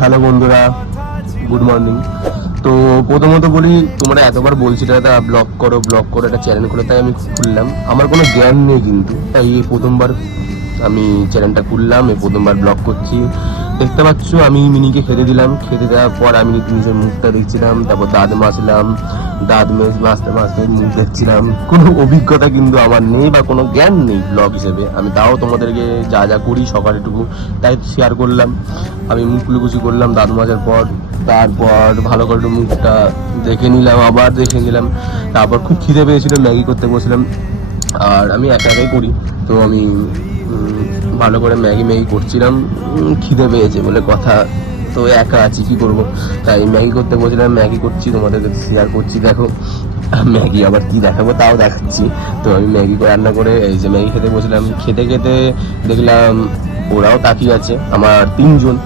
Hello বন্ধুরা, good morning. তো প্রথমত বলি, তোমরা এতবার বলছিলে দাদা ব্লগ করো একটা চ্যানেল করে, তাই আমি খুললাম। আমার কোনো জ্ঞান নেই কিন্তু, তাই এই প্রথমবার আমি চ্যানেলটা খুললাম, এই প্রথমবার ব্লগ করছি। দেখতে পাচ্ছ আমি মিনিকে খেতে দিলাম, খেতে দেওয়ার পর আমি নিজের মুখটা দেখছিলাম, তারপর দাঁত মাজলাম, দাঁত মাঝতে মুখ দেখছিলাম। কোনো অভিজ্ঞতা কিন্তু আমার নেই বা কোনো জ্ঞান নেই ব্লগ হিসেবে। আমি তাও তোমাদেরকে যা যা করি সকালেটুকু তাই শেয়ার করলাম। আমি মুখ কুচি করলাম দাঁত মাজার পর, তারপর ভালো করে একটু মুখটা দেখে নিলাম, আবার দেখে নিলাম। তারপর খুব খিদে পেয়েছিল, ম্যাগি করতে বসলাম। আর আমি একা একাই করি, তো আমি ভালো করে ম্যাগি করছিলাম। খিদে পেয়েছে বলে কথা, তো একা আছি কি করব, তাই ম্যাগি করতে বসলাম। ম্যাগি করছি, তোমাদেরকে শেয়ার করছি। দেখো ম্যাগি আবার কি দেখাবো তাও দেখাচ্ছি। তো আমি ম্যাগি করে রান্না করে এই যে ম্যাগি খেতে বসলাম। খেতে খেতে দেখলাম ওরাও তাকিয়ে আছে, আমার তিনজন,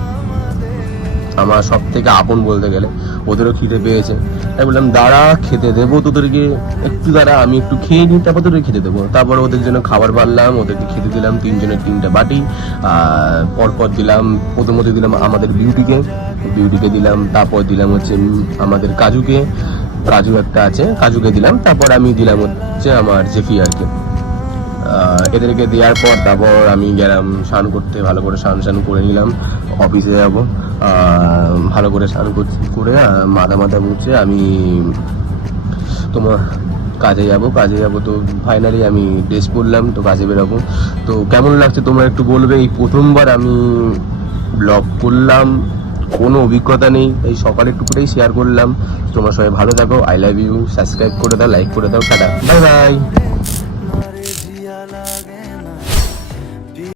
আমার সব থেকে আপন বলতে গেলে। ওদেরও খিদে পেয়েছে, তাই বললাম দাঁড়া খেতে দেবো তোদেরকে, একটু দাঁড়া আমি একটু খেয়ে নিই, তারপর তোদের খেতে দেবো। তারপর ওদের জন্য খাবার বাড়লাম, ওদেরকে খেতে দিলাম, তিনজনের তিনটা বাটি। আর পরপর দিলাম, প্রথমত দিলাম আমাদের বিউটিকে দিলাম, তারপর দিলাম হচ্ছে আমাদের কাজু একটা আছে, কাজুকে দিলাম। তারপর আমি দিলাম হচ্ছে আমার জেফিয়ারকে। এদেরকে দেওয়ার পর তারপর আমি গেলাম স্নান করতে, ভালো করে স্নান করে নিলাম। অফিসে যাব, ভালো করে স্নান করে মাথা মুছে আমি তোমার কাজে যাব। তো ফাইনালি আমি ড্রেস পরলাম, তো কাজে বেরোবো। তো কেমন লাগছে তোমরা একটু বলবে। এই প্রথমবার আমি ব্লগ করলাম, কোনো অভিজ্ঞতা নেই, এই সকালের টুকুটাই শেয়ার করলাম। তোমরা সবাই ভালো থাকো, আই লাভ ইউ, সাবস্ক্রাইব করে দাও, লাইক করে দাও, টাটা, বাই বাই।